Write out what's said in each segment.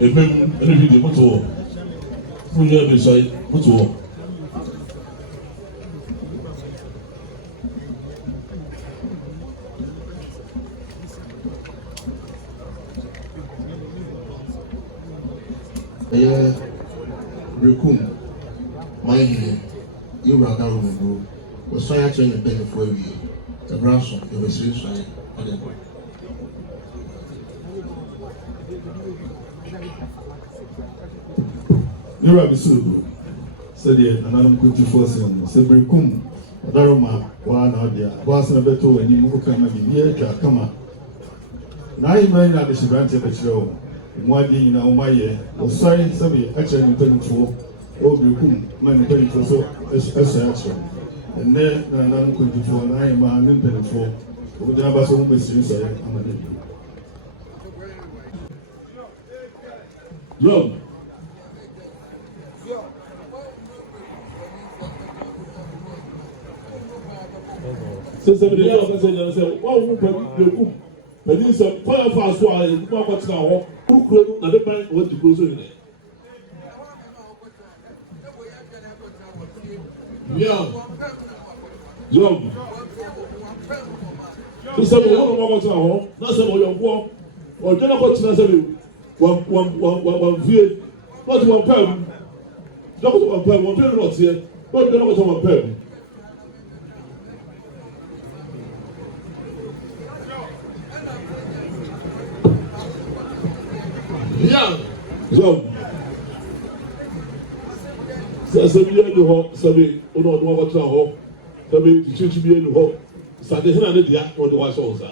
Efem elevide moto funya besai moto Rekum my hand you are down with you was trying to pay for you the brass of the restriction on the boy. Nira bisubu said another 24/7 Sebrikum Daroma wana dia wasna beto wani mu kana bibiye ka kama na yi mai na bishi brante da ciro mwadi na umaye osai sabi acha ni tanfo Obrikum man tanfo so esa acha enne na nan 24 na yi ma nin tanfo ko da ba so mu bisi so ya amane Love. Sese bide yɛ ɔkasa nyina sɛ wɔn ho pɛm pɛni sɛ fɔyɛ fa so a yɛ kuma akɔtena hɔ kuro no na de ban wɔn ti kuro so nyina. Yɔm sese bide wɔn ho akɔtena hɔ na sɛ ɔyɛ nkoɔ ɔdwe na kɔtena sɛ bi wɔn fie na ɔte wɔn pɛm na ɔte wɔn pɛm wɔn fie no ɔteɛ na ɔdwe na ɔte wɔn pɛm. John, sɛbi yɛ ni hɔ sɛbi ɔno ɔno ɔbɛtena hɔ sɛbi tututu bi yɛ ni hɔ sade hena ne deɛ ɔde wahyɛ wɔn nsa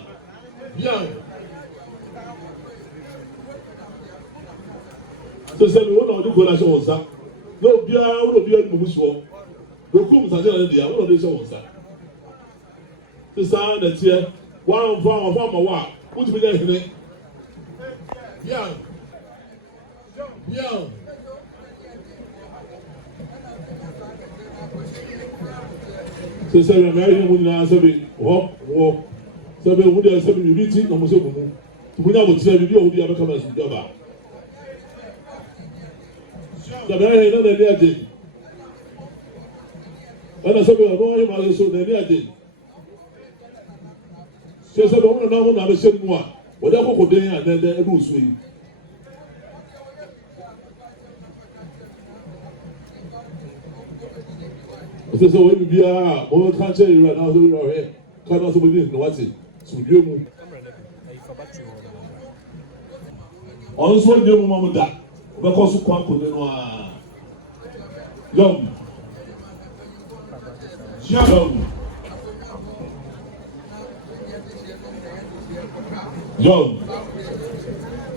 sɛbi wɔn na ɔde gola hyɛ wɔn nsa na obiara wɔn na obiara ni mu soɔ rekum sade hena ne deɛ wɔn na ɔde hyɛ wɔn nsa sisan na teɛ wɔn ama wɔ a wotumi nyɛ hene sɛ sɛbi na ayɛ mu nyinaa sɛbi wɔ sɛbi mu deɛ sɛbi bibi ti na mo sɛ mo mu tumu nya mo tia bibi a wo di abɛka ma esu bi aba sɛbi ayɛ na n'ani agye ɛna sɛbi ɔno ayɛ ma ayɛ so n'ani agye sɛ sɛbi ɔmo na mo na abɛhyɛ mu a wɔde akɔkɔ den a n'ɛdɛ ɛna osuo yi. Sɛ sɛ wɔyɛ biribiara a wɔbɛka nkyɛn yɛwura na wɔsɛ wɔyɛ ɔhɛ ka na wɔsɛ wɔde na wate sumdue mu ɔno nso wɔnyɛ mu ma mu da wɔbɛkɔ so kɔ akɔne no a yɔm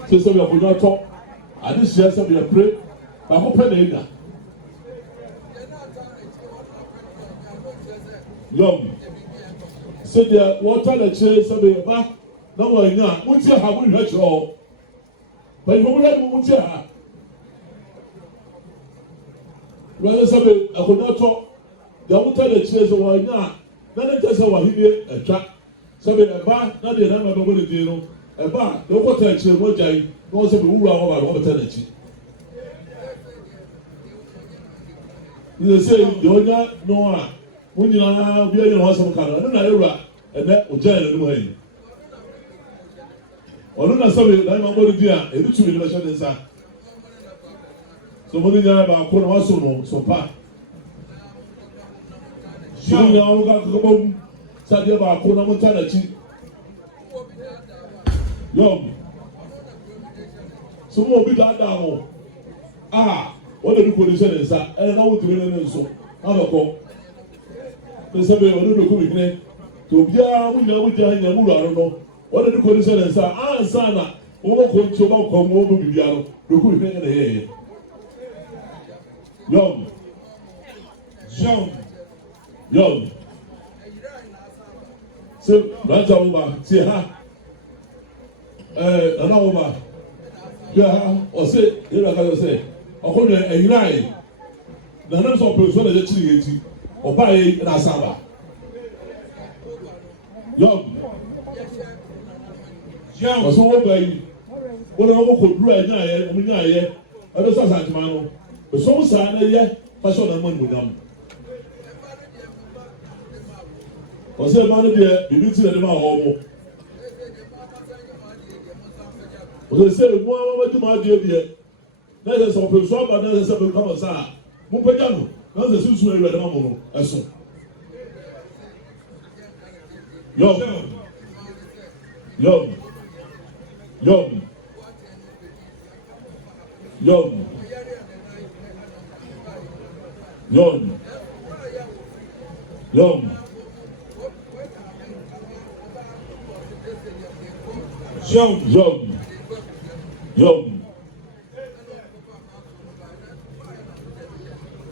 sɛ sɛ bɛ akonnwa tɔ ade hyia sɛ bɛ apire baako pɛ na ɛnya Love. So the water the chase of the back. No one now. What's your how we hurt you all? But you won't let me what's your hat. Rather, somebody I could not talk. The water the chase of one now. None just how he did a trap. Somebody a bar, not the number of what it did. A bar, the water the chase, what I know some who are over eternity. You say, don't know. When you are being in some kind of another and that will giant way. Or not something I'm going to do a two million inside. So, when you are about corner also, so far. She now got to go home, Sadia about corner mortality. Young. So, more be that down. Ah, what do you put inside? And I want to be so. Have a call. Sɛbɛn ɔno de kum hene to obiara mu nyinaa mu gya nyina mu wura no What did the condition say? Ah, Sana, over control, come over Bibiano, the good thing in the air. Young. So, that's over. See, over. Yeah, or say, you know, say, according to a United, the numbers of persons that actually or buy in Asaba. Young. Ọsọ wọ́n bá yìí wọ́n náà wọ́n kò dúró ẹ̀ náà yẹ ọmọ náà yẹ ẹbí sọ àtìmá no ẹsọ sáà náà yẹ fásitì ọ̀nà mọ́ nìmọ̀ dàmú. Ọsọ ẹ̀ máa ní deɛ bìbí ti nà ẹ̀dẹ̀ máa wọ̀ ọ́mọ. Ọsọ ẹ̀ sẹ́ ẹ̀mú àwọn ọmọdé máa di ẹ̀díẹ̀ náà ẹ̀sẹ̀ sọ pé sọ́ọ̀bà náà ẹ̀sẹ̀ sẹ́ pé kọ́mọ̀ sáà mú pẹ́jà nù náà ẹ̀sẹ̀ sísun ẹ̀rọ ẹ̀dẹ̀ máa mọ̀ nù ẹ̀sùn.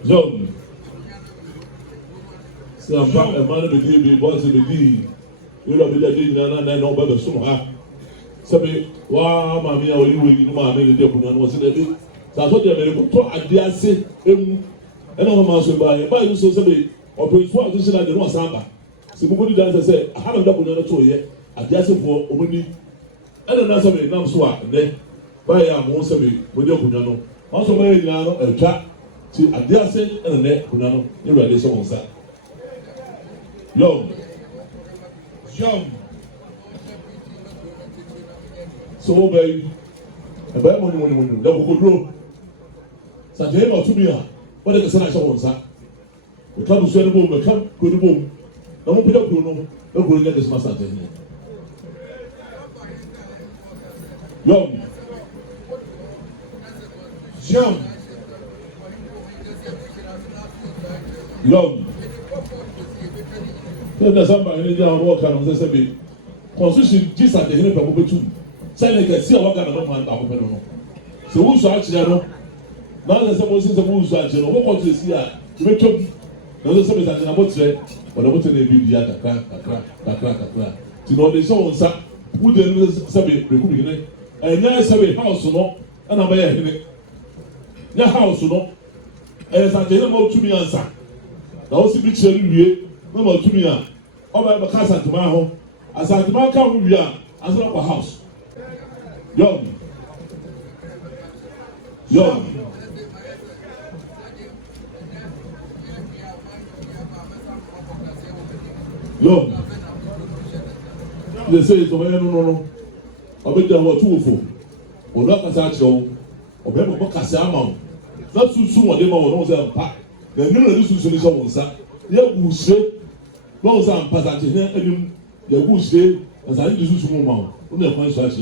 Young. See, I'm back a man of the day, boys in the day. We don't be letting you know about the summer. Sabi wa maami a oyi wei no maami ne de kuna no se de bi sa so de me ko to ade ase emu ena ho ma so ba ye ba yu so sabi operation a so na de no samba se bugu di dan se ha na da kuna no to ye ade ase fo omani ena na sabi nam so a ne ba ye am ho sabi mo de kuna no ma so ba ye nyina no etwa ti ade ase ena ne kuna no e ru ade so won sa young. So baby, a bad money, that will grow. Sanjay or Tubia, what is the sign of sir? We come to send a boom, we come to the boom. No one pick up Bruno, no going to get this master. Young. There's somebody down walking on this a constitution just at the hill of Abubu. Sẹ́ni kẹ̀sí àwọn kan náà máa ń ta àkópẹ́ nínú. Sè wúsù àkyerẹ́ no, náà lè sẹ́ mo sì sẹ́ wúsù àkyerẹ́ no, wọ́n kọ́ tó esi à, ìbẹ́ twẹ́m, náà lè sẹ́ mi sàkyerẹ́ àbọ̀ tìrẹ́, ọ̀dọ̀ mo tẹ̀ ní ebi bìyà kakra. Tì ní ọ̀dẹ̀ sẹ́ wọn nsa, wúdẹ̀ ní sẹ́bi rẹ̀kú mi yìí, ẹ̀nyẹ́ sẹ́bi house no, ẹ̀nà bẹ́yẹ hìnnì. Nyẹ́ house no, ẹ̀yẹ sàkyerẹ́ náà mo túmí ànsà, náà ó sì bí kyerẹ́ ní wíyé, náà mo túmí à, ọba ẹ̀ bẹ̀ ká asàntìmá ho, asàntìmá ká ho wíyà, asẹ́ náà kọ house. Young. They say it's over no. I bet there were two for. Or not as I show. Or maybe what Cassama. Not too soon what they want to pack. The new solution is on, sir. Yeah, who say, those are passing here, and you who say, as I use to move on. Only a point such.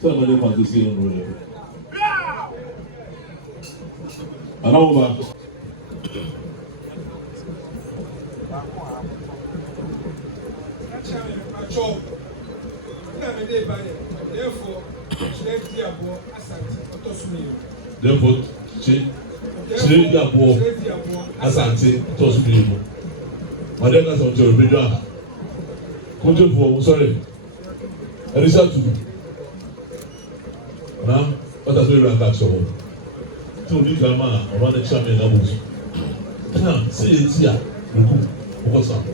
Tell me what to say on the Anova. Therefore, Asante, Tosumi. Madame has on your video. Control for, sorry. Result to now, what has been back so? Two big man, or one examine numbers. Now, say it's here. What's up?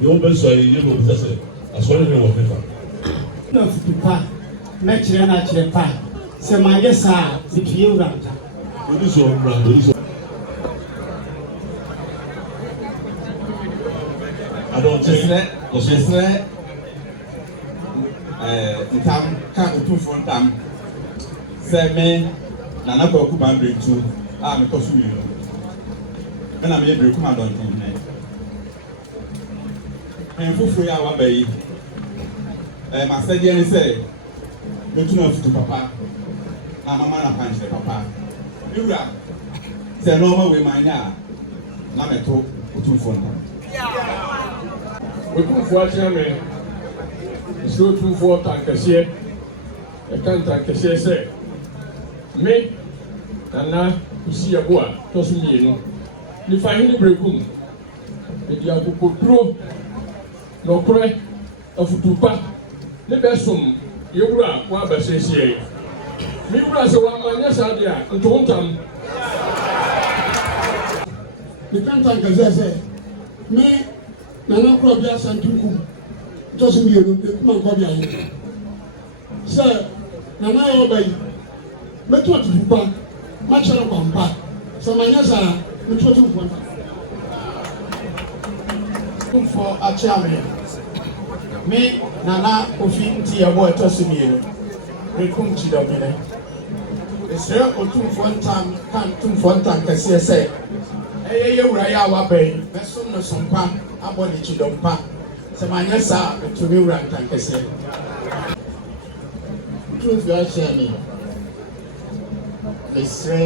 The old best way you will say, as well as you will no, Papa, natural pa. So, my guess are with you, Ranta. What is your brand? I don't think that. Ntam ka otumfo ntam sɛ me nana kɔ kuban breakthrough a me kɔ so mmienu me na me yɛ breakthrough adɔnten hene mfoforo yi a waba yi masɛdeɛ ne sɛ metu no afutu papa na mama na pankyerɛ papa ewura sɛ nɔɔma wei ma nyɛ a na meto otumfo ntam otumfo akyerɛ me nsuo tumfoɔ tankɛseɛ ɛka ntankɛseɛ sɛ me Nana Kusi Yeboah tɔso mmienu nifa hene Berekum mede akokoduro nɔkorɛ afutupa ne bɛsom yɛwura wɔabɛsiesie me wura sɛ wɔama nyɛ saa deɛ a ntoontam meka ntankɛseɛ sɛ me Nana korɔ bi asantunkum tɔso mmienu Berekum ankɔ bi ayɛ sɛ Nana yɛ ɔba yi mɛto atufupa makyerɛ kwampa sɛ manyɛ saa meto atufupa nta tumfoɔ akyɛ me Nana Kofi Nti Yeboah ɛtɔso mmienu Berekum kyidɔmene ɛsrɛ otumfoɔ ntam kan tumfoɔ ntam kɛseɛ sɛ ɛyɛ yɛwura yɛ a waba yi mɛsom no sompa abɔ ne kyidɔmpa sɛ manyɛ saa metumi wura ntam kɛseɛ Otumfoɔ akyɛ me mesrɛ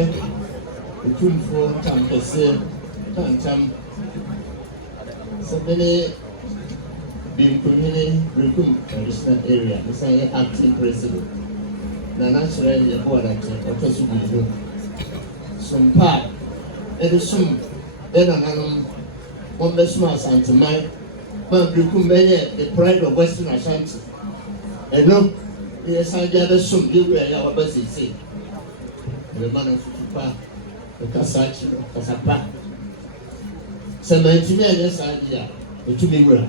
otumfoɔ ntam kɛseɛ tantam sɛ mene Binkuhene Berekum traditional area mesan yɛ acting president Nana kyerɛ Yeboah ɔtɔso mmienu sompa ɛde som nananom wɔmbɛsom asanteman ma Berekum bɛyɛ the pride of Western Ashanti ɛno yɛsan de abɛsom yɛwura yɛ a waba seesei ɛbɛma no mfutupa ɛkasa akyi kasa pa sɛ mantumi anyɛ saa deɛ a ɛtumi wura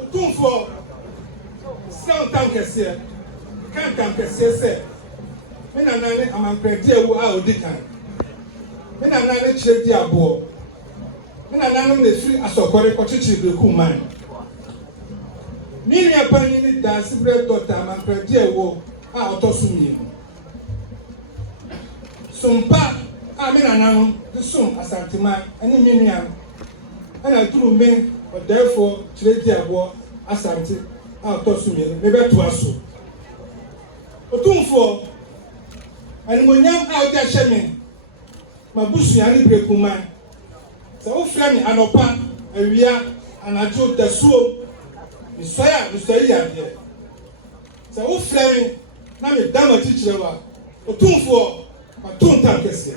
Otumfoɔ sɛn tam kɛseɛ kan tam kɛseɛ sɛ me Nana ne amampɛdi ewu a odi kan me Nana ne kyerɛ di aboɔ me Nana ne firi asɔkɔre kɔkyekyere Berekum man ne nua panyin ne dansi brɛ dɔkta amampɛdi ewu a ɔtɔso mmienu sompa a me Nana no de som asanteman ɛne me nua ɛna duru me ɔdɛɛfoɔ kyerɛ di aboɔ asante a ɔtɔso mmienu me bɛtoa so Otumfoɔ animonyam a ɔde ahyɛ me ma busua ne Berekum man sɛ wofrɛ me anɔpa awia anadwo dasuo mesɔe a mesɔe yɛ adeɛ sɛ wofrɛ me na meda m'akyi kyerɛ wo a otumfoɔ wato ntam kɛseɛ.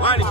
Wani.